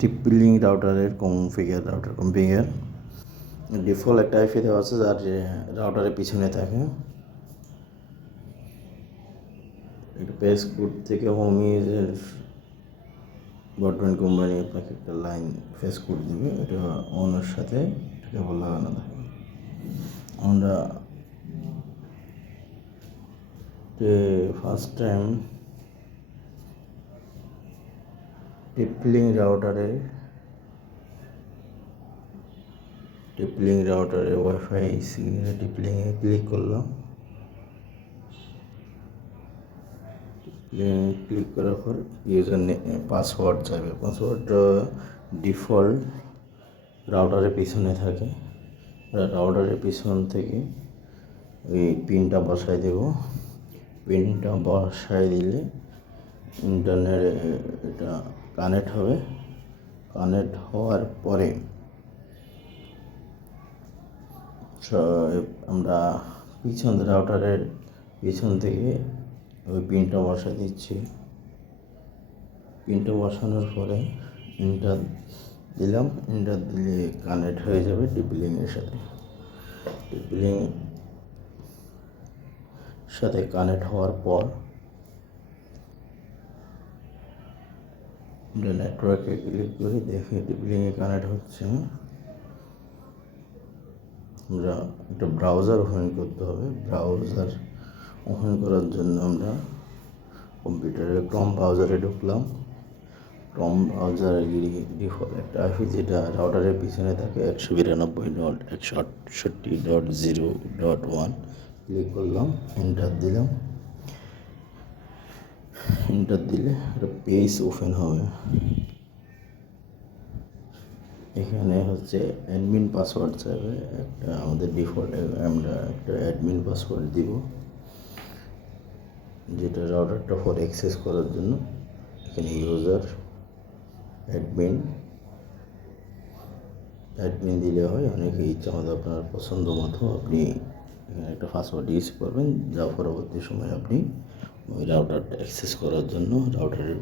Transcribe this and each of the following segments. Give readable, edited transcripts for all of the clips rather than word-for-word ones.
টিপ-লিঙ্ক রাউটারের configure default একটা IP দেওয়া আছে যার রাউটারের পিছনে থাকে। একটা পেজ কোড থেকে হোমিজের ব্রডব্যান্ড কোম্পানি আপনাকে একটা লাইন ফেস কোড দেবে, এটা অন্যের সাথে কেবল লাগানো থাকে। আমরা ফার্স্ট টাইম টিপ-লিঙ্ক রাউটারে ওয়াইফাই সিগন্যালে টিপ-লিঙ্কে ক্লিক করলাম। ক্লিক করার পর ইউজার পাসওয়ার্ড চাইবে। পাসওয়ার্ডটা ডিফল্ট রাউটারের পিছনে থাকে। রাউটারের পিছন থেকে ওই পিনটা বসাই দেব। পিনটা বসাই দিলে ইন্টারনেট এটা কানেক্ট হবে। কানেক্ট হওয়ার পরে আমরা রাউটারের পিছন থেকে ওই পিনটা বসা দিচ্ছি। পিনটা বসানোর পরে ইন্টার দিলাম। ইন্টার দিলে কানেক্ট হয়ে যাবে টিপ-লিঙ্কের সাথে। টিপ-লিঙ্ক সাথে কানেক্ট হওয়ার পর আমরা নেটওয়ার্কে ক্লিক করে দেখি টিপ-লিঙ্কে কানেক্ট হচ্ছে। আমরা একটা ব্রাউজার ওপেন করতে হবে। ব্রাউজার ওপেন করার জন্য আমরা কম্পিউটারে ক্রোম ব্রাউজারে ঢুকলাম। ক্রোম ব্রাউজারে ডিফল্ট একটা আইপি যেটা রাউটারের পিছনে থাকে 192.168.0.1 ক্লিক করলাম। এন্টার দিলাম। এন্টার দিলে একটা পেজ ওপেন হবে। এখানে হচ্ছে অ্যাডমিন পাসওয়ার্ড চাইবে একটা। আমাদের ডিফল্ট আমরা একটা অ্যাডমিন পাসওয়ার্ড দিব, যেটা রাউটারটা ফর অ্যাক্সেস করার জন্য। এখানে ইউজার অ্যাডমিন দিলে হয়। অনেকে ইচ্ছা মতো আপনার পছন্দ মতো আপনি এখানে একটা পাসওয়ার্ড ইউজ করবেন, যা পরবর্তী সময় আপনি ওই রাউটারটা অ্যাক্সেস করার জন্য, রাউটারে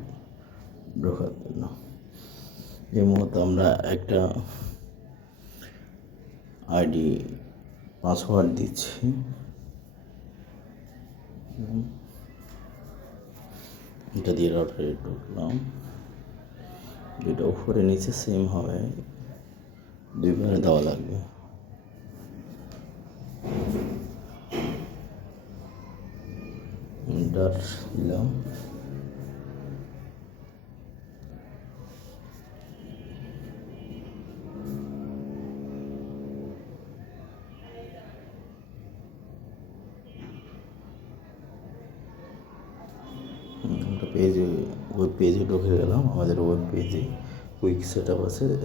ঢোকার জন্য। এই মুহূর্তে আমরা একটা আইডি পাসওয়ার্ড দিচ্ছি। এটা দিয়ে রাউটারে ঢুকলাম। যেটা উপরে নিচে সেম হবে, দুইবারে দেওয়া লাগবে। এন্টার দিলাম। ওয়েব পেজে ঢুকে গেলাম। আমাদের ওয়েব পেজে কুইক সেট আপ আছে।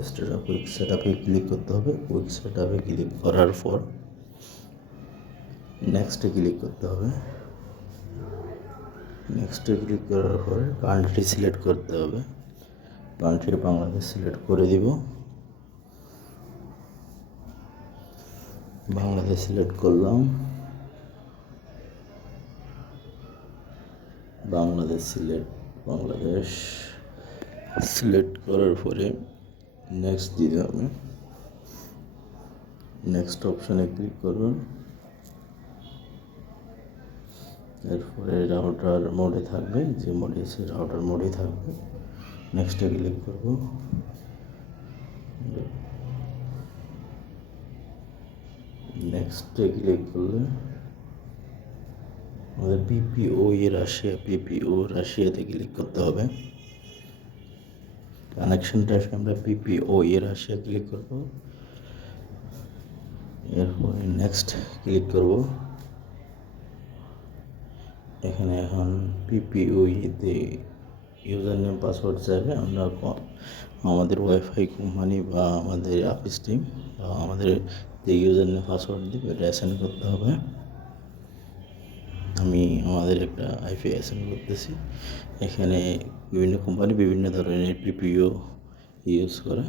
কুইক সেট আপে ক্লিক করতে হবে। কুইক সেট আপে ক্লিক করার পর নেক্সটে ক্লিক করতে হবে। নেক্সটে ক্লিক করার পরে কান্ট্রি সিলেক্ট করতে হবে। কান্ট্রি বাংলাদেশ সিলেক্ট করে দিব। বাংলাদেশ সিলেক্ট করলাম। বাংলাদেশ সিলেক্ট করার পরে নেক্সট দিতে হবে। নেক্সট অপশানে ক্লিক করুন। এরপরে রাউটার মোডে থাকবে, যে মোডে আছে রাউটার মোডে থাকবে। নেক্সটে ক্লিক করব। নেক্সটে ক্লিক করলে আমাদের পিপিও রাশিয়াতে ক্লিক করতে হবে। কানেকশনটা আমরা পিপিও রাশিয়া ক্লিক করব। এরপরে নেক্সট ক্লিক করব। এখানে এখন পিপিওতে ইউজার নেম পাসওয়ার্ড চাইবে। আমরা আমাদের ওয়াইফাই কোম্পানি বা আমাদের অফিস টিম বা আমাদের যে ইউজার নেম পাসওয়ার্ড দিবে এটা অ্যাসাইন করতে হবে। আমি আমাদের একটা আইপি অ্যাসাইন করতেছি। এখানে বিভিন্ন কোম্পানি বিভিন্ন ধরনের পিপিও ইউজ করে।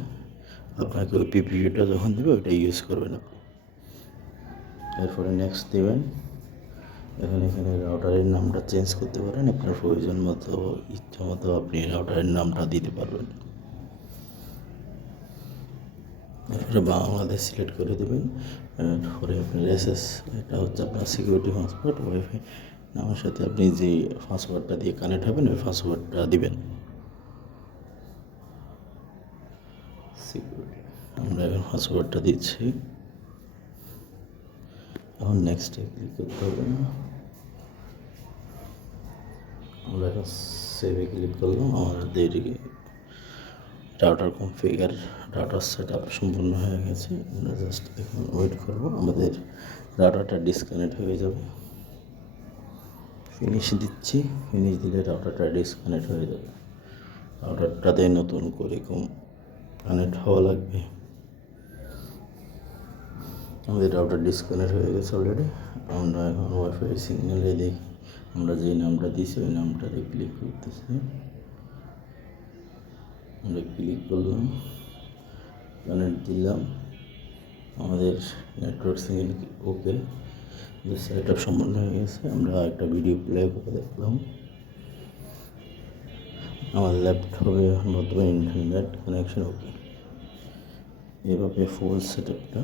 আপনাকে ওই পিপিওটা যখন দেবে ওইটা ইউজ করবেন আপনি। এরপরে নেক্সট দেবেন। এখানে রাউটারের নামটা চেঞ্জ করতে পারেন আপনার প্রয়োজন মতো, ইচ্ছা মতো আপনি রাউটারের নামটা দিতে পারবেন। তারপরে বাংলাদেশ সিলেক্ট করে দেবেন। তারপরে আপনার এসএস, এটা হচ্ছে আপনার সিকিউরিটি পাসওয়ার্ড। ওয়াইফাই নামের সাথে আপনি যে পাসওয়ার্ডটা দিয়ে কানেক্ট হবেন ওই পাসওয়ার্ডটা দিবেন। সিকিউরিটি আমরা এখন পাসওয়ার্ডটা দিচ্ছি। এখন নেক্সটে ক্লিক করতে হবে না, আমরা এখন সেভে ক্লিক করলাম। আমাদের router configure, router set up সম্পূর্ণ হয়ে গেছে। আমরা জাস্ট এখন ওয়েট করবো, আমাদের রাউটারটা ডিসকানেক্ট হয়ে যাবে। ফিনিশ দিচ্ছি, ফিনিশ দিলে রাউটারটা ডিসকানেক্ট হয়ে যাবে। রাউটারটাতে নতুন করে কানেক্ট হওয়া লাগবে। আমাদের রাউটার ডিসকানেক্ট হয়ে গেছে অলরেডি। আমরা এখন ওয়াইফাই সিগন্যালে দেখি, আমরা যে নামটা দিয়েছি ওই নামটাতে ক্লিক করতেছি। আমরা ক্লিক করলাম, কানেক্ট দিলাম, আমাদের নেটওয়ার্ক সিগন্যাল ওকে, সেট আপ সম্পূর্ণ হয়ে গেছে। আমরা একটা ভিডিও প্লে করে দেখলাম। আমার ল্যাপটপে বর্তমানে ইন্টারনেট কানেকশন ওকে। এভাবে ফুল সেট আপটা